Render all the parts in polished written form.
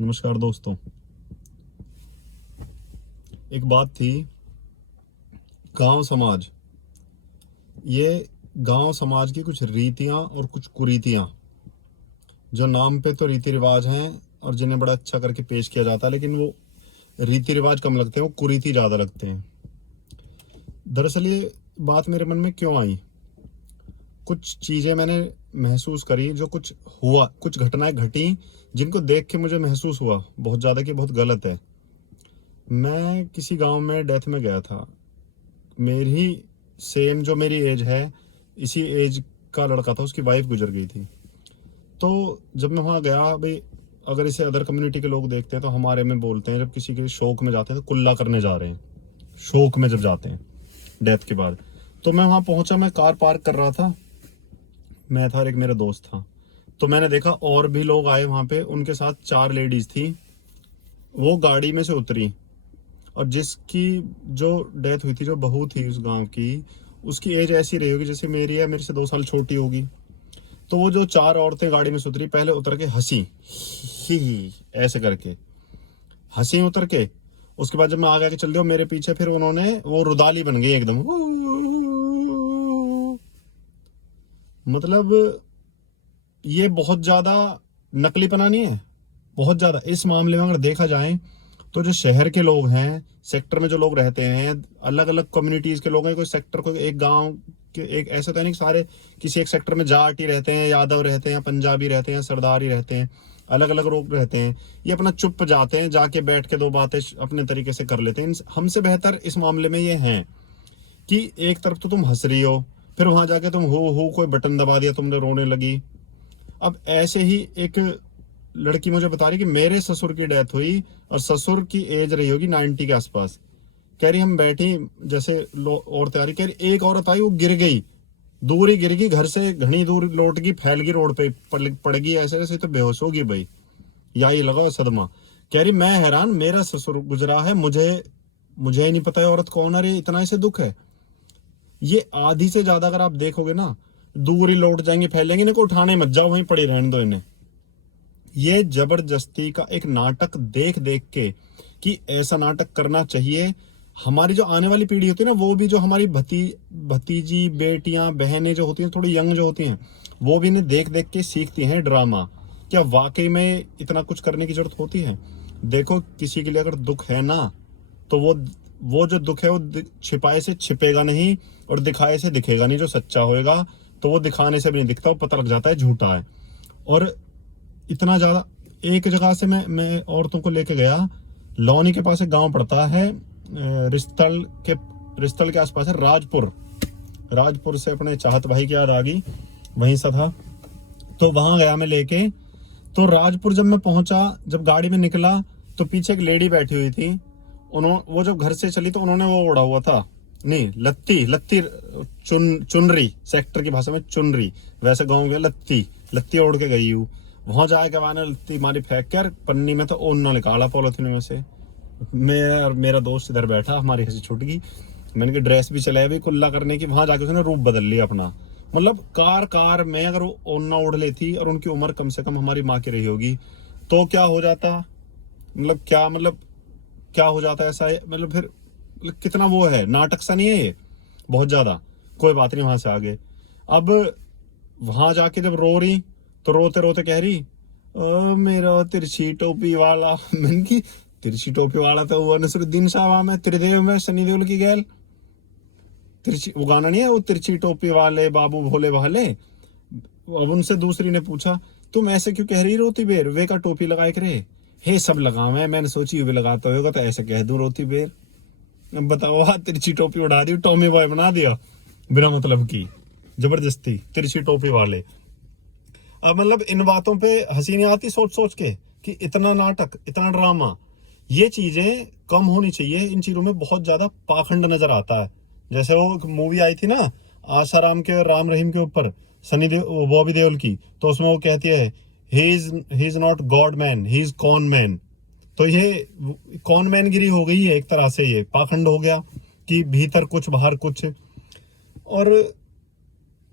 नमस्कार दोस्तों। एक बात थी, गांव समाज। ये गांव समाज की कुछ रीतियां और कुछ कुरीतियां जो नाम पे तो रीति रिवाज हैं और जिन्हें बड़ा अच्छा करके पेश किया जाता है, लेकिन वो रीति रिवाज कम लगते हैं, वो कुरीति ज़्यादा लगते हैं। दरअसल ये बात मेरे मन में क्यों आई, कुछ चीज़ें मैंने महसूस करी, जो कुछ हुआ, कुछ घटनाएं घटी जिनको देख के मुझे महसूस हुआ बहुत ज़्यादा कि बहुत गलत है। मैं किसी गांव में डेथ में गया था। मेरी सेम जो मेरी एज है, इसी एज का लड़का था, उसकी वाइफ गुजर गई थी। तो जब मैं वहाँ गया भाई, अगर इसे अदर कम्युनिटी के लोग देखते हैं तो हमारे में बोलते हैं, जब किसी के शोक में जाते हैं तो कुल्ला करने जा रहे हैं, शोक में जब जाते हैं डेथ के बाद। तो मैं वहाँ पहुँचा, मैं कार पार्क कर रहा था, मैं था और एक मेरा दोस्त था। तो मैंने देखा और भी लोग आए वहाँ पे, उनके साथ 4 लेडीज थी। वो गाड़ी में से उतरी और जिसकी जो डेथ हुई थी, जो बहू थी उस गांव की, उसकी एज ऐसी रही होगी जैसे मेरी है, मेरे से 2 साल छोटी होगी। तो वो जो 4 औरतें गाड़ी में से उतरी, पहले उतर के हंसी, ही ऐसे करके हंसी उतर के। उसके बाद जब मैं आगे आके चल दिया मेरे पीछे, फिर उन्होंने वो रुदाली बन गई एकदम। मतलब ये बहुत ज्यादा नकलीपना नहीं है, बहुत ज्यादा इस मामले में अगर देखा जाए तो जो शहर के लोग हैं, सेक्टर में जो लोग रहते हैं, अलग अलग कम्युनिटीज के लोग हैं, कोई सेक्टर को एक गांव के एक ऐसा तो नहीं कि सारे किसी एक सेक्टर में जाट ही रहते हैं, यादव रहते हैं, पंजाबी रहते हैं, सरदार ही रहते हैं, अलग अलग लोग रहते हैं। ये अपना चुप जाते हैं, जाके बैठ के 2 बातें अपने तरीके से कर लेते हैं। हमसे बेहतर इस मामले में ये हैं कि एक तरफ तो तुम हंस रही हो, फिर वहां जाके तुम हो कोई बटन दबा दिया, तुमने रोने लगी। अब ऐसे ही एक लड़की मुझे बता रही कि मेरे ससुर की डेथ हुई और ससुर की एज रही होगी 90 के आसपास। कह रही हम बैठी, जैसे और तैयारी, कह रही एक औरत आई, वो गिर गई, दूर ही गिर गई, घर से घनी दूर लौट गई, फैल गई रोड पे, पड़ गई ऐसे ऐसे, तो बेहोश होगी भाई, या ये लगा सदमा। कह रही मैं हैरान, मेरा ससुर गुजरा है, मुझे मुझे ही नहीं पता है औरत कौन है, इतना ऐसे दुख है। ये आधी से ज्यादा अगर आप देखोगे ना, दूर ही लौट जाएंगे, फैलेंगे, इनको उठाने मत जाओ, वहीं पड़ी रहने दो इन्हें। ये जबरदस्ती का एक नाटक देख देख के कि ऐसा नाटक करना चाहिए। हमारी जो आने वाली पीढ़ी होती है ना, वो भी जो हमारी भतीजी बेटियां बहनें जो होती हैं, थोड़ी यंग जो होती हैं, वो भी इन्हें देख देख के सीखती हैं ड्रामा। क्या वाकई में इतना कुछ करने की जरूरत होती है? देखो, किसी के लिए अगर दुख है ना, तो वो जो दुख है वो छिपाए से छिपेगा नहीं और दिखाए से दिखेगा नहीं। जो सच्चा होएगा तो वो दिखाने से भी नहीं दिखता, वो पता लग जाता है झूठा है। और इतना ज्यादा, एक जगह से मैं औरतों को लेके गया, लौनी के पास एक गांव पड़ता है, रिस्तल के आसपास है, राजपुर। राजपुर से अपने चाहत भाई की याद आ गई, वहीं से था। तो वहां गया मैं लेके। तो राजपुर जब मैं पहुंचा, जब गाड़ी में निकला, तो पीछे एक लेडी बैठी हुई थी। उन्होंने, वो जब घर से चली तो उन्होंने वो ओढ़ा हुआ था, नहीं लत्ती लत्ती, चुनरी, सेक्टर की भाषा में चुनरी, वैसे गाँव में लत्ती लत्ती ओढ़ के गई हूँ। वहां जाके मैंने लत्ती मारी फेंक कर पन्नी में, तो ओढ़ना निकाला पॉलिथीन में से। मैं और मेरा दोस्त इधर बैठा, हमारी हंसी छूट गई। मैंने कहा ड्रेस भी चलाई अभी कुल्ला करने की, वहां जाके उसने रूप बदल लिया अपना। मतलब कार में अगर वो ओढ़ना ओढ़ लेती और उनकी उम्र कम से कम हमारी माँ की रही होगी, तो क्या हो जाता? मतलब क्या हो जाता है ऐसा मतलब फिर मतलब कितना वो है, नाटक सा नहीं है ये? बहुत ज्यादा। कोई बात नहीं, वहां से आगे। अब वहां जाके जब रो रही, तो रोते रोते कह रही, मेरा तिरछी टोपी वाला। मैंने की, तिरछी टोपी वाला तो वो नसरुद्दीन साहब में, त्रिदेव में, सनी देओल की गैल। तिरछी वो गाना नहीं है, वो तिरछी टोपी वाले बाबू भोले भाले। अब उनसे दूसरी ने पूछा, तुम ऐसे क्यों कह रही रोती बेर, वे का टोपी लगाए करे? हे सब लगाओ है, मैंने सोची भी लगाता होगा तो ऐसे कह दूं रोती बेर। अब बताओ, वहां तिरछी टोपी उड़ा दी, टॉमी बॉय बना दिया बिना मतलब की, जबरदस्ती तिरछी टोपी वाले। अब मतलब इन बातों पे हंसी नहीं आती सोच सोच के कि इतना नाटक, इतना ड्रामा, ये चीजें कम होनी चाहिए। इन चीजों में बहुत ज्यादा पाखंड नजर आता है। जैसे वो मूवी आई थी ना, आसाराम के राम रहीम के ऊपर, सनी देओल, बॉबी देओल की, तो उसमें वो कहती है, he is not God man, he is cone man. तो ये कॉन मैन गिरी हो गई है एक तरह से, ये पाखंड हो गया कि भीतर कुछ बाहर कुछ। और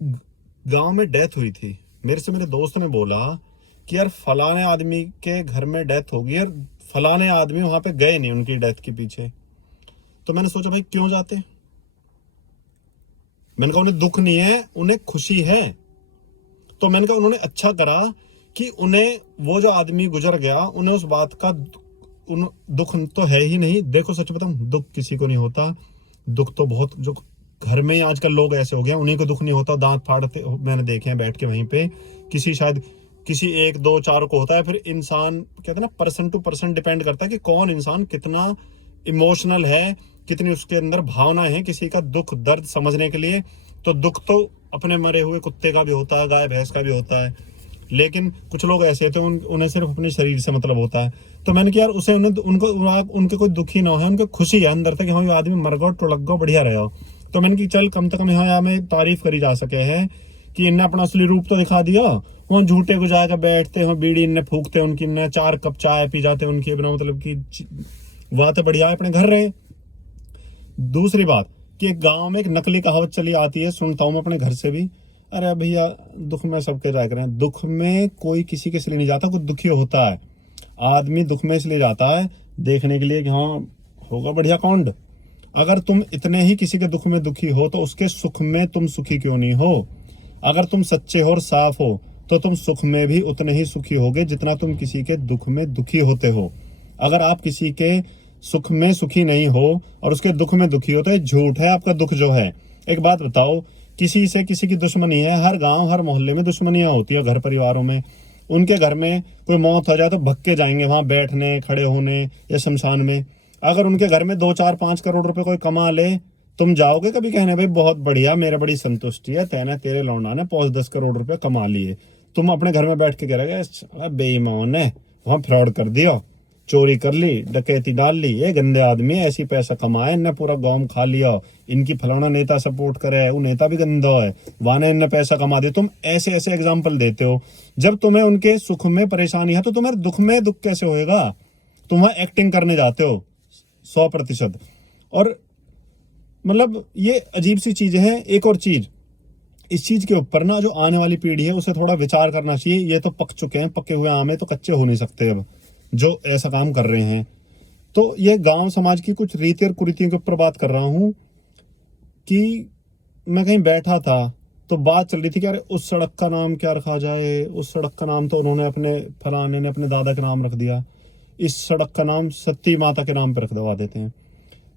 गांव में डेथ हुई थी, मेरे से मेरे दोस्त ने बोला कि यार फलाने आदमी के घर में डेथ होगी, यार फलाने आदमी वहां पे गए नहीं उनकी डेथ के पीछे। तो मैंने सोचा भाई क्यों जाते। मैंने कहा उन्हें दुख नहीं है, उन्हें खुशी है। तो मैंने कहा उन्होंने अच्छा करा कि उन्हें वो जो आदमी गुजर गया, उन्हें उस बात का दुख तो है ही नहीं। देखो सच बताऊं, दुख किसी को नहीं होता। दुख तो बहुत, जो घर में ही आजकल लोग ऐसे हो गए उन्हीं को दुख नहीं होता, दांत फाड़ते मैंने देखे हैं बैठ के वहीं पे। किसी शायद किसी एक दो चार को होता है। फिर इंसान कहते हैं ना, पर्सन टू पर्सन डिपेंड करता है कि कौन इंसान कितना इमोशनल है, कितनी उसके अंदर भावनाएं हैं किसी का दुख दर्द समझने के लिए। तो दुख तो अपने मरे हुए कुत्ते का भी होता है, गाय भैंस का भी होता है, लेकिन कुछ लोग ऐसे होते हैं उन्हें सिर्फ अपने शरीर से मतलब होता है। तो मैंने कहा यार उसे उनके कोई दुखी ना हो, उनको खुशी है अंदर से कि हाँ ये आदमी मर गया, टुलक गया, बढ़िया रहा। तो मैंने कि चल कम से कम यहाँ में तारीफ करी जा सके है कि इनने अपना असली रूप तो दिखा दिया। वहाँ झूठे को जाकर बैठते हैं बीड़ी इनने फूकते, उनकी इनने 4 कप चाय पी जाते उनकी, बिना मतलब की बात है, बढ़िया है, अपने घर रहे। दूसरी बात कि एक गांव में एक नकली कहावत चली आती है, सुनता हूं मैं अपने घर से भी, अरे भैया दुख में सबके जाया करें। दुख में कोई किसी के इसलिए नहीं जाता, कुछ दुखी होता है आदमी, दुख में इसलिए जाता है देखने के लिए कि हाँ होगा बढ़िया कांड। अगर तुम इतने ही किसी के दुख में दुखी हो तो उसके सुख में तुम सुखी क्यों नहीं हो। अगर तुम सच्चे हो और साफ हो तो तुम सुख में भी उतने ही सुखी होगे जितना तुम किसी के दुख में दुखी होते हो। अगर आप किसी के सुख में सुखी नहीं हो और उसके दुख में दुखी हो तो ये झूठ है आपका दुख जो है। एक बात बताओ, किसी से किसी की दुश्मनी है, हर गांव हर मोहल्ले में दुश्मनियां होती है, घर परिवारों में। उनके घर में कोई मौत हो जाए तो भक्के जाएंगे वहां बैठने, खड़े होने या शमशान में। अगर उनके घर में 2-4-5 करोड़ रुपए कोई कमा ले, तुम जाओगे कभी कहने भाई बहुत बढ़िया, मेरे बड़ी संतुष्टि है, तेने तेरे लौंडा ने 5-10 करोड़ रुपए कमा लिए। तुम अपने घर में बैठ के कह रहे बेईमान है, वहां फ्रॉड कर दिया, चोरी कर ली, डकैती डाल ली, ये गंदे आदमी है, ऐसी पैसा कमाए, इनने पूरा गांव खा लिया, इनकी फलाना नेता सपोर्ट करे, वो नेता भी गंदा है, वाने इनने पैसा कमा दिया। तुम ऐसे ऐसे एग्जाम्पल देते हो। जब तुम्हें उनके सुख में परेशानी है तो तुम्हारे दुख में दुख कैसे होएगा। तुम वहां एक्टिंग करने जाते हो 100%। और मतलब ये अजीब सी चीज है। एक और चीज, इस चीज के ऊपर ना जो आने वाली पीढ़ी है उसे थोड़ा विचार करना चाहिए। ये तो पक चुके हैं, पके हुए आम है तो कच्चे हो नहीं सकते अब जो ऐसा काम कर रहे हैं। तो ये गांव समाज की कुछ रीति और कुरीतियों के ऊपर बात कर रहा हूं कि मैं कहीं बैठा था तो बात चल रही थी कि अरे उस सड़क का नाम क्या रखा जाए, उस सड़क का नाम तो उन्होंने अपने फलाने ने अपने दादा के नाम रख दिया, इस सड़क का नाम सती माता के नाम पे रख दवा देते हैं।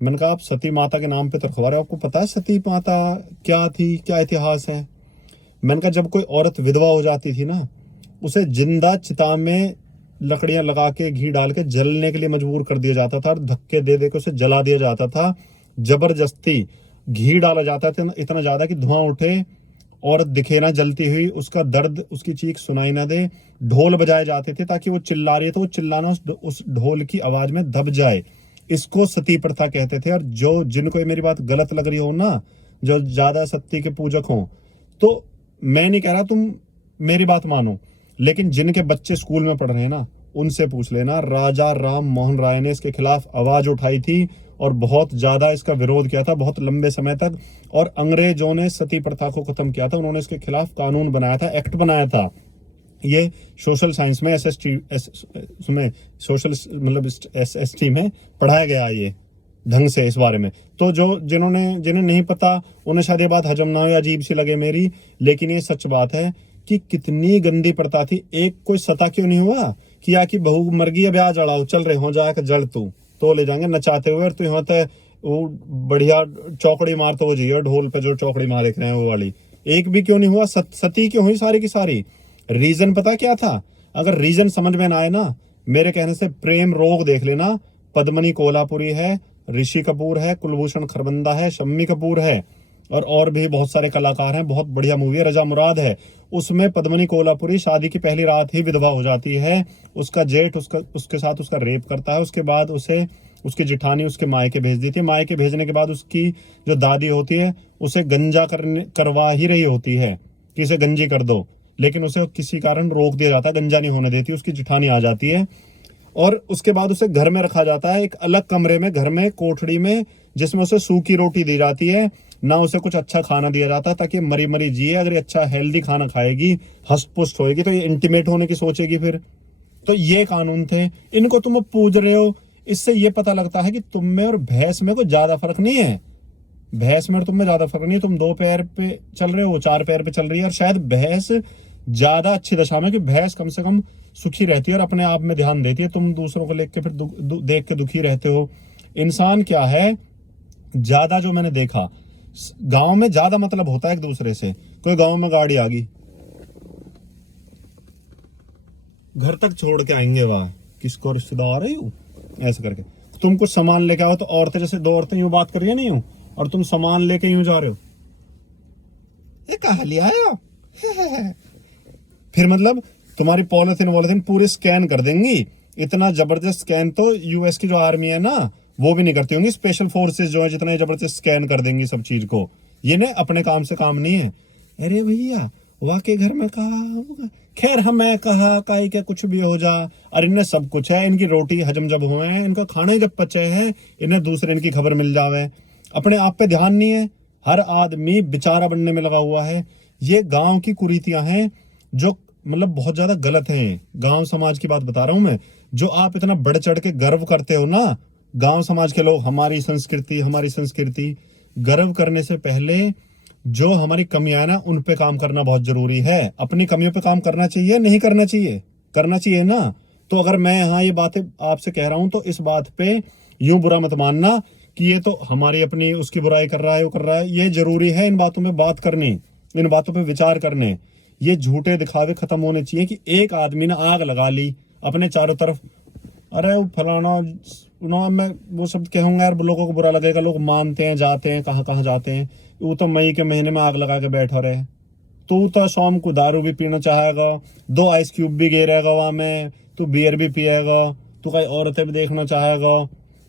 मैंने कहा आप सती माता के नाम पे तो रखवा रहे हो, आपको पता है सती माता क्या थी, क्या इतिहास है। मैंने कहा जब कोई औरत विधवा हो जाती थी ना, उसे जिंदा चिता में लकड़ियां लगा के घी डाल के जलने के लिए मजबूर कर दिया जाता था और धक्के दे दे के उसे जला दिया जाता था। जबरदस्ती घी डाला जाता था इतना ज्यादा कि धुआं उठे और दिखे ना जलती हुई, उसका दर्द उसकी चीख सुनाई ना दे। ढोल बजाए जाते थे ताकि वो चिल्ला रही है तो वो चिल्लाना उस ढोल की आवाज में दब जाए। इसको सती प्रथा कहते थे। और जो जिनको ये मेरी बात गलत लग रही हो ना, जो ज्यादा सती के पूजक हो, तो मैं नहीं कह रहा तुम मेरी बात मानो, लेकिन जिनके बच्चे स्कूल में पढ़ रहे हैं ना, उनसे पूछ लेना। राजा राम मोहन राय ने इसके खिलाफ आवाज उठाई थी और बहुत ज्यादा इसका विरोध किया था, बहुत लंबे समय तक। और अंग्रेजों ने सती प्रथा को खत्म किया था, उन्होंने इसके खिलाफ कानून बनाया था, एक्ट बनाया था। ये सोशल साइंस में उसमें सोशल मतलब SST में पढ़ाया गया ये ढंग से इस बारे में। तो जिन्हें नहीं पता उन्हें शायद ये बात हजम ना हो या अजीब सी लगे मेरी, लेकिन ये सच बात है कि कितनी गंदी प्रथा थी। एक कोई सता क्यों नहीं हुआ कि या कि बहू मर गई, अब आ जड़ाओ चल रहे हो जाकर जड़ तू तो ले जाएंगे नचाते हुए, और तू यहाँ तक वो बढ़िया चौकड़ी मार तो हो जाइए, ढोल पे जो चौकड़ी मार रहे हैं वो वाली। एक भी क्यों नहीं हुआ, सती क्यों हुई सारी की सारी। रीजन पता क्या था? अगर रीजन समझ में ना आए ना, मेरे कहने से प्रेम रोग देख लेना। पद्मनी कोल्हापुरी है, ऋषि कपूर है, कुलभूषण खरबंदा है, शम्मी कपूर है, और भी बहुत सारे कलाकार हैं। बहुत बढ़िया मूवी है, रजा मुराद है। उसमें पद्मनी कोल्हापुरी शादी की पहली रात ही विधवा हो जाती है। उसका जेठ उसके साथ उसका रेप करता है। उसके बाद उसे उसकी जिठानी उसके मायके भेज देती है। मायके भेजने के बाद उसकी जो दादी होती है उसे गंजा करवा ही रही होती है कि इसे गंजी कर दो, लेकिन उसे किसी कारण रोक दिया जाता है, गंजा नहीं होने देती। उसकी जिठानी आ जाती है और उसके बाद उसे घर में रखा जाता है, एक अलग कमरे में, घर में, कोठड़ी में, जिसमें उसे सूखी रोटी दी जाती है। ना उसे कुछ अच्छा खाना दिया जाता ताकि मरी मरी जिए। अगर ये अच्छा हेल्दी खाना खाएगी, हष्ट पुष्ट होएगी, तो ये इंटीमेट होने की सोचेगी फिर। तो ये कानून थे, इनको तुम पूज रहे हो। इससे ये पता लगता है कि तुम में और भैंस में कोई ज्यादा फर्क नहीं है। भैंस में और तुम में ज्यादा फर्क नहीं है। तुम 2 पैर पे चल रहे हो, वो 4 पैर पे चल रही है। और शायद भैंस ज्यादा अच्छी दशा में, कि भैंस कम से कम सुखी रहती है और अपने आप में ध्यान देती है। तुम दूसरों को लेकर फिर देख के दुखी रहते हो। इंसान क्या है, ज्यादा जो मैंने देखा, गांव में ज्यादा मतलब होता है एक दूसरे से। कोई गांव में गाड़ी आ गई, घर तक छोड़ के आएंगे, वाह किसको रिश्तेदार है यू, ऐसे करके। तुम कुछ सामान लेके आओ तो औरतें, जैसे 2 औरतें यूं बात कर रही है नहीं यूं, और तुम सामान लेके यूं जा रहे हो, ये कहा लिया है फिर मतलब तुम्हारी पॉलिथीन वॉलिथीन पूरे स्कैन कर देंगी। इतना जबरदस्त स्कैन तो यूएस की जो आर्मी है ना, वो भी नहीं करती होंगी। स्पेशल फोर्सेस जो है, जितना जबरदस्त स्कैन कर देंगी सब चीज को। ये ने अपने काम से काम नहीं है। अरे भैया वाकई घर में कहा होगा, खैर हमें कहा काई के कुछ भी हो जा। और इनने सब कुछ है, इनकी रोटी हजम जब हुए हैं, इनका खाना जब पचे है, इन्हें दूसरे इनकी खबर मिल जावे। अपने आप पे ध्यान नहीं है, हर आदमी बेचारा बनने में लगा हुआ है। ये गांव की कुरीतियां हैं जो मतलब बहुत ज्यादा गलत हैं। गांव समाज की बात बता रहा हूं मैं। जो आप इतना बढ़ चढ़ के गर्व करते हो ना, गांव समाज के लोग, हमारी संस्कृति हमारी संस्कृति, गर्व करने से पहले जो हमारी कमियां है ना, उन पे काम करना बहुत जरूरी है। अपनी कमियों पे काम करना चाहिए, नहीं करना चाहिए? करना चाहिए ना। तो अगर मैं यहाँ ये बातें आपसे कह रहा हूं तो इस बात पे यूं बुरा मत मानना कि ये तो हमारी अपनी उसकी बुराई कर रहा है, वो कर रहा है। ये जरूरी है इन बातों में बात करनी, इन बातों पे विचार करने। ये झूठे दिखावे खत्म होने चाहिए कि एक आदमी ने आग लगा ली अपने चारों तरफ, अरे वो फलाना ना, मैं वो सब कहूंगा यार, लोगों को बुरा लगेगा। लोग मानते हैं, जाते हैं, कहाँ कहाँ जाते हैं। वो तो मई के महीने में आग लगा के बैठा रहे। तू तो शाम को दारू भी पीना चाहेगा, 2 आइस क्यूब भी गिरेगा वहां में, तू बियर भी पिएगा, तू कई औरतें भी देखना चाहेगा।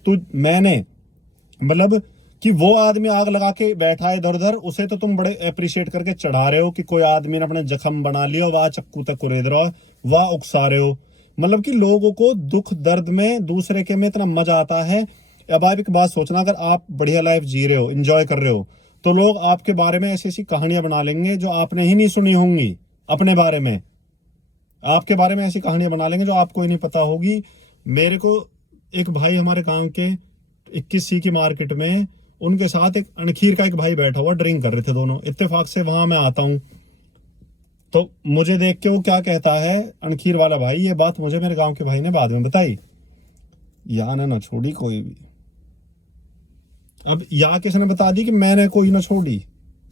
तू मैंने मतलब कि वो आदमी आग लगा के बैठा है इधर उधर, उसे तो तुम बड़े अप्रिशिएट करके चढ़ा रहे हो कि कोई आदमी ने अपने जख्म बना लिया, वाह चक्कू तक कुरेद रहा हो, वाह उकसा रहे हो। मतलब कि लोगों को दुख दर्द में दूसरे के में इतना मजा आता है। अब आप एक बात सोचना, अगर आप बढ़िया लाइफ जी रहे हो, एंजॉय कर रहे हो, तो लोग आपके बारे में ऐसी ऐसी कहानियां बना लेंगे जो आपने ही नहीं सुनी होंगी अपने बारे में। आपके बारे में ऐसी कहानियां बना लेंगे जो आपको ही नहीं पता होगी। मेरे को एक भाई हमारे गांव के 21C की मार्केट में, उनके साथ एक अणखीर का एक भाई बैठा हुआ, ड्रिंक कर रहे थे दोनों। इत्तेफाक से वहां मैं आता हूं तो मुझे देख के वो क्या कहता है, अणखीर वाला भाई, ये बात मुझे मेरे गांव के भाई ने बाद में बताई, या ने ना छोड़ी कोई भी। अब या किसने बता दी कि मैंने कोई ना छोड़ी,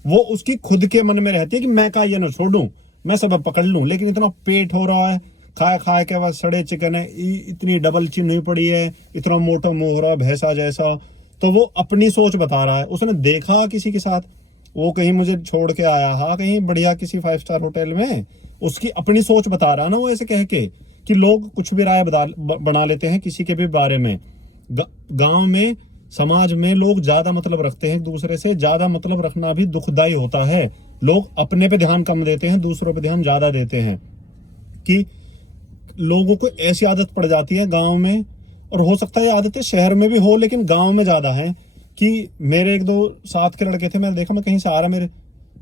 वो उसकी खुद के मन में रहती है कि मैं का ये ना छोड़ूं, मैं सब पकड़ लूं। लेकिन इतना पेट हो रहा है, खाए खाए के बाद सड़े चिकन है, इतनी डबल चिन हुई पड़ी है, इतना मोटा मुंह हो रहा है भैंसा जैसा। तो वो अपनी सोच बता रहा है, उसने देखा किसी के साथ, वो कहीं मुझे छोड़ के आया, हाँ कहीं बढ़िया किसी 5 स्टार होटल में, उसकी अपनी सोच बता रहा है ना वो, ऐसे कह के कि लोग कुछ भी राय बना लेते हैं किसी के भी बारे में। गांव में, समाज में लोग ज्यादा मतलब रखते हैं एक दूसरे से। ज्यादा मतलब रखना भी दुखदाई होता है। लोग अपने पे ध्यान कम देते हैं, दूसरों पे ध्यान ज्यादा देते हैं। कि लोगों को ऐसी आदत पड़ जाती है गांव में, और हो सकता है ये आदतें शहर में भी हो, लेकिन गांव में ज्यादा है। कि मेरे 1-2 साथ के लड़के थे, मैंने देखा, मैं कहीं से आ रहा,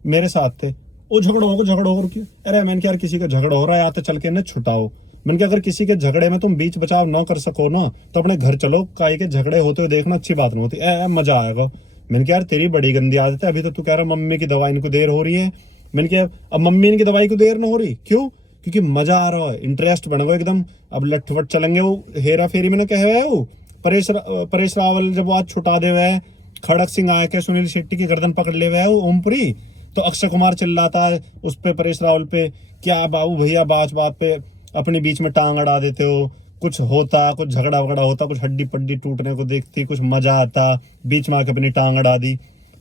मेरे साथ थे, वो झगड़ा हो क्यों, अरे मैंने क्या यार किसी का झगड़ा हो रहा है, या तो चल के न छुटाओ। मैंने कहा अगर किसी के झगड़े में तुम बीच बचाव ना कर सको ना, तो अपने घर चलो, काई के झगड़े होते हुए देखना अच्छी बात नहीं होती, मजा आएगा। मैंने कहा यार तेरी बड़ी गंदी आदत है, अभी तो तू कह रहा मम्मी की दवाई इनको देर हो रही है। मैंने कहा अब मम्मी इनकी दवाई को देर ना हो रही, क्यों? क्योंकि मजा आ रहा है, इंटरेस्ट बन गया एकदम। अब लठवट चलेंगे, वो हेरा फेरी में ना कहे हुए वो परेश रावल जब वो आज छुटा दे हुए, खड़क सिंह आया के सुनील शेट्टी की गर्दन पकड़ ले हुए है वो ओमपुरी, तो अक्षय कुमार चिल्लाता है उस पे, परेश रावल पे, क्या बाबू भैया बात पे अपने बीच में टांग अड़ा देते हो। कुछ होता, कुछ झगड़ा वगड़ा होता, कुछ हड्डी पड्डी टूटने को देखती, कुछ मजा आता, बीच में आके अपनी टांग अड़ा दी।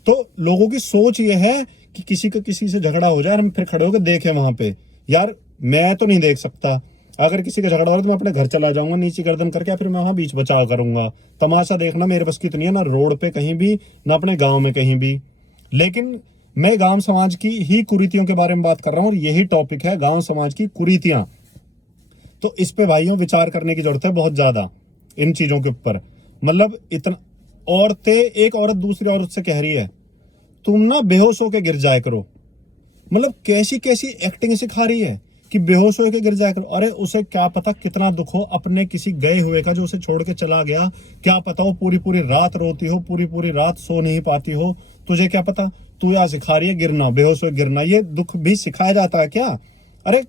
तो लोगों की सोच ये है कि किसी को किसी से झगड़ा हो जाए, हम फिर खड़े होकर देखें वहां पे। यार मैं तो नहीं देख सकता, अगर किसी का झगड़ा हो रहा तो मैं अपने घर चला जाऊंगा नीचे गर्दन करके, फिर मैं वहां बीच बचाव करूंगा। तमाशा देखना मेरे बस की तो नहीं है, ना रोड पे कहीं भी, ना अपने गांव में कहीं भी। लेकिन मैं गांव समाज की ही कुरीतियों के बारे में बात कर रहा हूं, और यही टॉपिक है, गांव समाज की कुरीतियां। तो इस पे भाइयों विचार करने की जरूरत है बहुत ज्यादा, इन चीजों के ऊपर। मतलब इतना, औरतें, एक औरत दूसरी औरत से कह रही है तुम ना बेहोश होके गिर जाया करो। मतलब कैसी कैसी एक्टिंग सिखा रही है कि बेहोश होके गिर जाया करो। अरे उसे क्या पता कितना दुख हो अपने किसी गए हुए का जो उसे छोड़ के चला गया, क्या पता वो पूरी पूरी रात रोती हो, पूरी पूरी रात सो नहीं पाती हो, तुझे क्या पता। तू यहाँ सिखा रही है गिरना, बेहोश होकर गिरना। ये दुख भी सिखाया जाता है क्या? अरे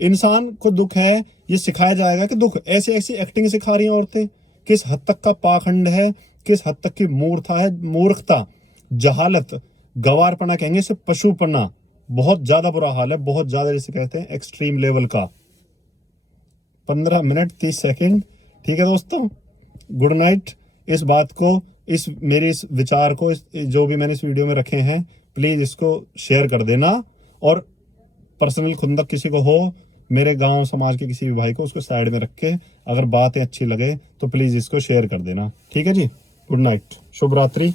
इंसान को दुख है, ये सिखाया जाएगा कि दुख। ऐसी ऐसी एक्टिंग सिखा रही हैं औरतें। किस हद तक का पाखंड है, किस हद तक की मूर्खता है, मूर्खता, जहालत, गवारपना कहेंगे इसे, पशुपना। बहुत ज्यादा बुरा हाल है, बहुत ज्यादा, जिसे कहते हैं एक्सट्रीम लेवल का। 15 मिनट 30 सेकंड। ठीक है दोस्तों, गुड नाइट। इस बात को, इस मेरे इस विचार को, जो भी मैंने इस वीडियो में रखे हैं, प्लीज इसको शेयर कर देना। और पर्सनल खुंदक किसी को हो, मेरे गांव समाज के किसी भी भाई को, उसको साइड में रख के अगर बातें अच्छी लगे तो प्लीज इसको शेयर कर देना। ठीक है जी, गुड नाइट, शुभ रात्रि।